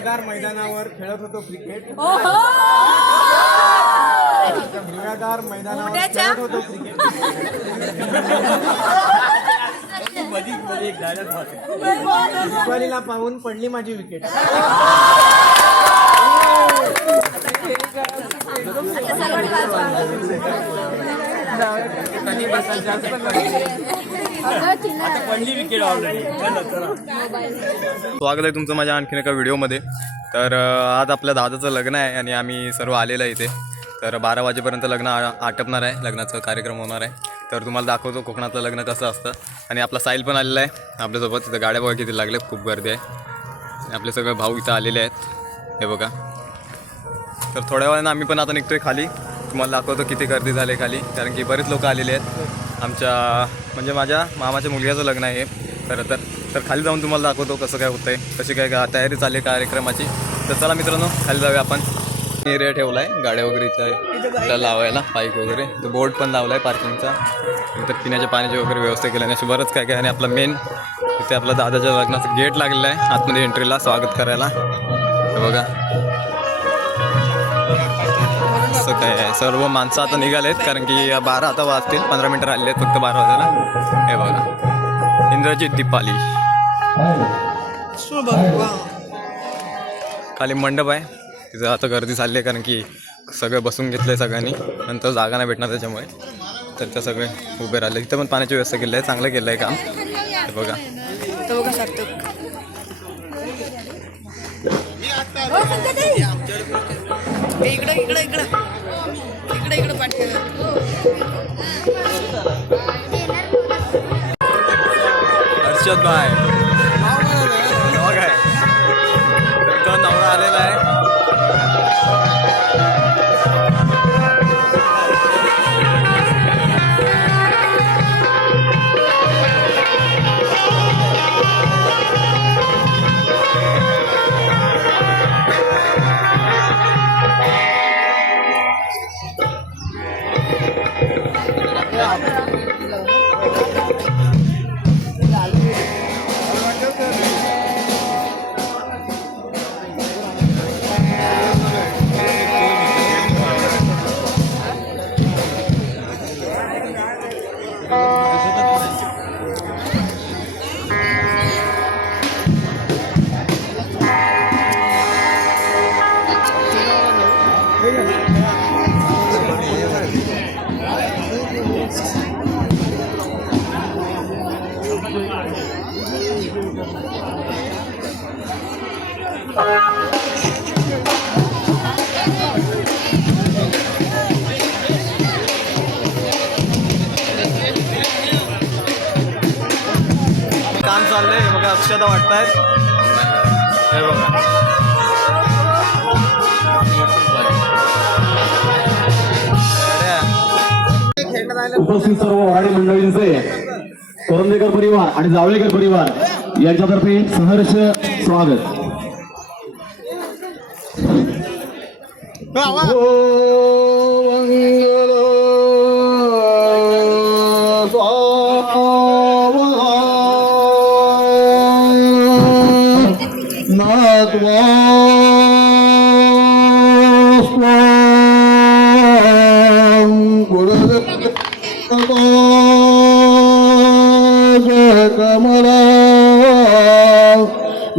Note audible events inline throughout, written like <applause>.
हिरव्यागार मैदानावर खेळत होतो क्रिकेट हिरव्यागार मैदानावर? खेळत होतो क्रिकेट पाहून पडली माझी विकेट स्वागत आहे तुमचं माझ्या आणखीन एका व्हिडिओमध्ये. तर आज आपल्या दादाचं लग्न आहे आणि आम्ही सर्व आलेलं आहे इथे. तर बारा वाजेपर्यंत लग्न आ- आटपणार आहे. लग्नाचा कार्यक्रम होणार आहे. तर तुम्हाला दाखवतो कोकणातलं लग्न कसं असतं. आणि आपला साईल पण आलेला आहे. आपल्यासोबत तिथं गाड्या बघा किती लागल्या खूप गर्दी आहे. आपले सगळे भाऊ इथं आलेले आहेत. हे बघा. तर थोड्या वेळानं आम्ही पण आता निघतोय खाली. तुम्हाला दाखवतो किती गर्दी झाली खाली. कारण की बरेच लोक आलेले आहेत. आमच्या म्हणजे माझ्या मामाच्या मुलग्याचं लग्न आहे खरं तर तर खाली जाऊन तुम्हाला दाखवतो कसं काय होतं आहे कशी काय का तयारी चालली आहे कार्यक्रमाची. तर चला मित्रांनो खाली जाऊया आपण. एरिया ठेवला आहे गाड्या वगैरे इथं आहे लावायला बाईक वगैरे. तो बोर्ड पण लावला आहे पार्किंगचा इथं पिण्याच्या पाण्याची वगैरे व्यवस्था केली आणि अशी बरंच काय काय आणि आपला मेन इथे आपल्या दादाच्या लग्नाचं गेट लागलेलं आहे. आतमध्ये एंट्रीला स्वागत करायला. बघा. सर्व माणसं आता निघालेत कारण की बारा आता वाजतील पंधरा मिनटं राहिले आहेत फक्त बारा वाजायला. हे बघा. इंद्रजित दीपाली. खाली मंडप आहे. तिथं आता गर्दी चालली आहे कारण की सगळं बसून घेतलं आहे सगळ्यांनी. नंतर जागा नाही भेटणार त्याच्यामुळे. तर त्या सगळे उभे राहिले. इथं पण पाण्याची व्यवस्था केली आहे चांगलं केलं आहे काम. हे बघा. शकतो इकडं इकडं इकडं. इकडं इकडं पाठी हर्षद भाई. काम चाललंय बघा अक्षता वाटतायत. हे बघा. उपस्थित सर्व वाडी मंडळींचे करंदेकर परिवार आणि जावळेकर परिवार यांच्यातर्फे सहर्ष स्वागत. कमला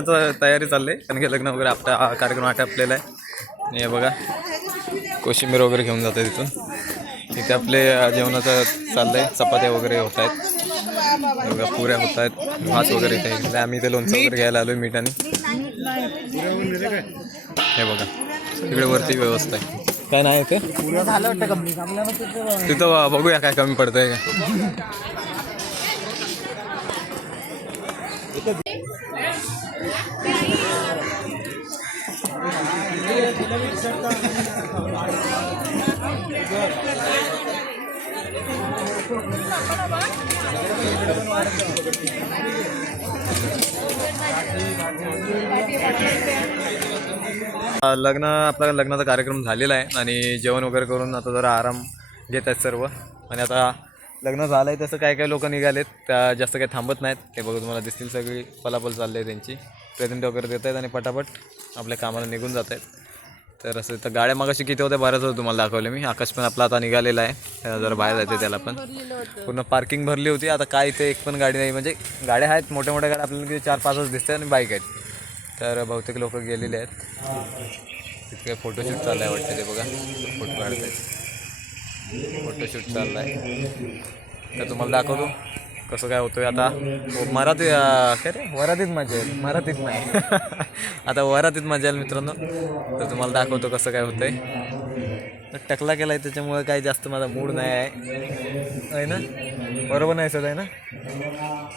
जेवणाचं तयारी चालली आहे कारण की लग्न वगैरे आपला कार्यक्रम आटपलेला आहे. आणि हे बघा. कोशिंबीर वगैरे घेऊन जातो तिथून. इथे आपले जेवणाचं चाललं आहे चपात्या वगैरे होत आहेत. बघा पुऱ्या होत आहेत. भात वगैरे इथे. आम्ही इथे लोणचं वगैरे घ्यायला आलो मीठ आणि हे बघा. तिकडे वरती व्यवस्था आहे. काय नाही ते तिथं बघूया काय कमी पडतंय का. लग्न आपला लग्नाचा कार्यक्रम झालेला आहे आणि जेवण वगैरे करून आता जरा आराम घेत आहेत सर्व. आणि आता लग्न झालं आहे तसं काय काय लोक निघालेत त्या जास्त काही थांबत नाहीत. ते बघू तुम्हाला दिसतील सगळी पलापल चालली आहे त्यांची. प्रेझेंट वगैरे देत आहेत आणि पटापट आपल्या कामाला निघून जात आहेत तर असं तर गाड्या मागाशी किती होत्या बऱ्याच होतं तुम्हाला दाखवले मी. आकाश पण आपला आता निघालेला आहे. जरा बाहेर जाते त्याला पण. पूर्ण पार्किंग भरली होती. आता काय इथे एक पण गाडी नाही. म्हणजे गाड्या आहेत मोठ्या मोठ्या गाड्या आपल्याला किती चार पाचच दिसतात आणि बाईक आहेत. तर बहुतेक लोक गेलेले आहेत. तिथे फोटोशूट चाललं आहे वाटतं ते बघा. फोटो काढत आहेत फोटोशूट चाललं आहे तर तुम्हाला दाखवतो कसं काय होतोय आता. हो, मराठी काय रे? वरातीत मजा येईल. मराठीत नाही. <laughs> आता वरातीत मजा येईल मित्रांनो. तर तुम्हाला दाखवतो कसं काय होतंय. तर टकला केला आहे त्याच्यामुळे काही जास्त माझा मूड नाही आहे. आहे ना? बरोबर नाही सर आहे ना?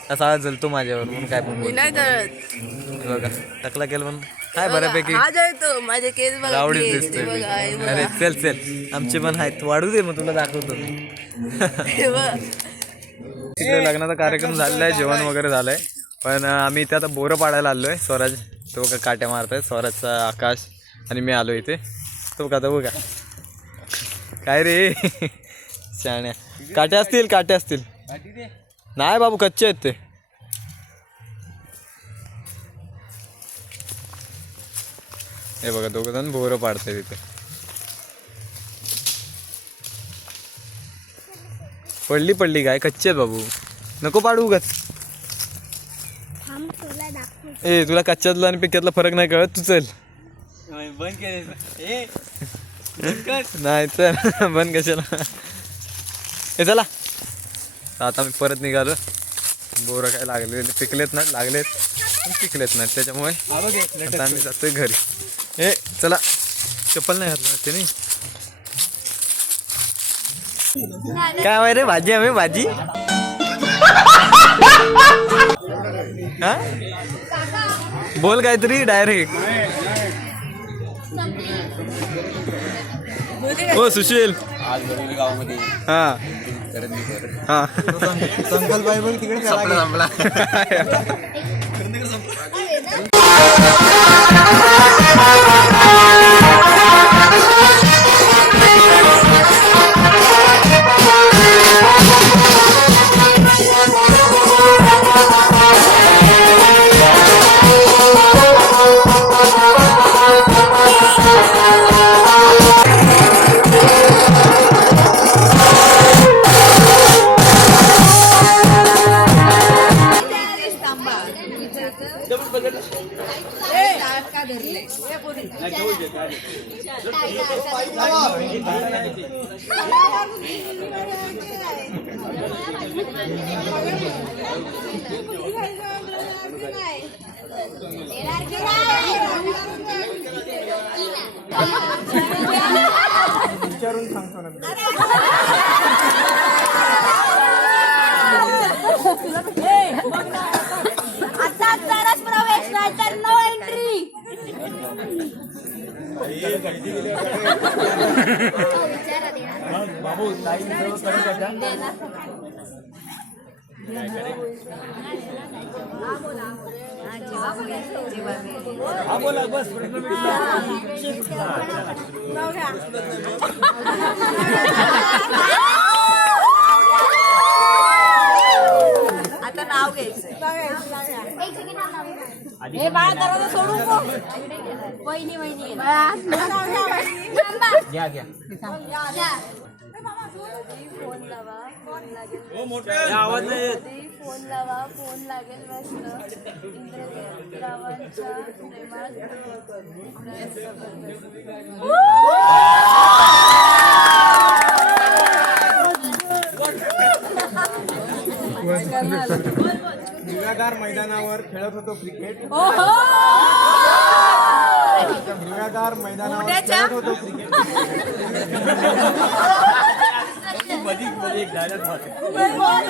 असा जलतो माझ्यावर म्हणून काय पण तर बघा टकला केलं म्हणून. काय बऱ्यापैकी. हा जळतो माझे केस बघा आवडीत केस, दिसतोय बघा, हे. बघा. अरे चल चल. आमचे पण आहेत. वाढू दे मग तुला दाखवतो हे बघ. तिकडे लग्नाचा कार्यक्रम झालेला आहे जेवण वगैरे झालंय. पण अं, आम्ही इथे आता बोरं पाडायला आलोय. स्वराज तो का काट्या मारताय. स्वराजचा आकाश आणि मी आलो इथे. तो का तो बघा. काय रे? <laughs> शाण्या. काट्या असतील काट्या असतील. नाही बाबू कच्चे आहेत ते. हे बघा दोघं जण बोरं पाडताय तिथे पडली पडली काय कच्चे आहेत बाबू. नको पाडू उगाच. ए तुला कच्च्यातला आणि पिक्यातला फरक नाही कळत तू चल. नाही चल. बंद कशाला? ए चला. आता मी परत निघालो. बोरं काय लागले पिकलेत ना लागलेत. पिकलेत नाहीत त्याच्यामुळे. आता आम्ही जातोय घरी. ए चला. चप्पल नाही घातलं ते नाही काय वय रे भाजी आम्ही भाजी. हा? बोल काहीतरी डायरेक्ट हो सुशील. हा. हा. संकल्प पण विचारून सांगतो ना आता तरच प्रवेश नाही तर नो एंट्री बाबू ताई सर्व करत होत्या हा बोला बस प्रश्न मिटला. आता नाव घ्यायचं हे बाळा दरवाजा सोडून गो. वहिनी वहिनी. घ्या घ्या. फोन लावा फोन लागेल आवाज नाही येत. फोन लावा फोन लागेल मस्त. इंद्रदेवांच्या प्रेमात हिरव्यागार मैदानावर खेळत होतो क्रिकेट. हिरव्यागार मैदानावर खेळत होतो क्रिकेट.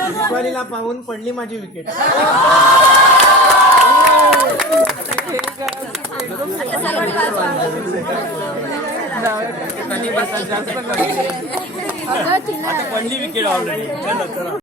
रुपालीला पाहून पडली माझी विकेट. आता सर्वात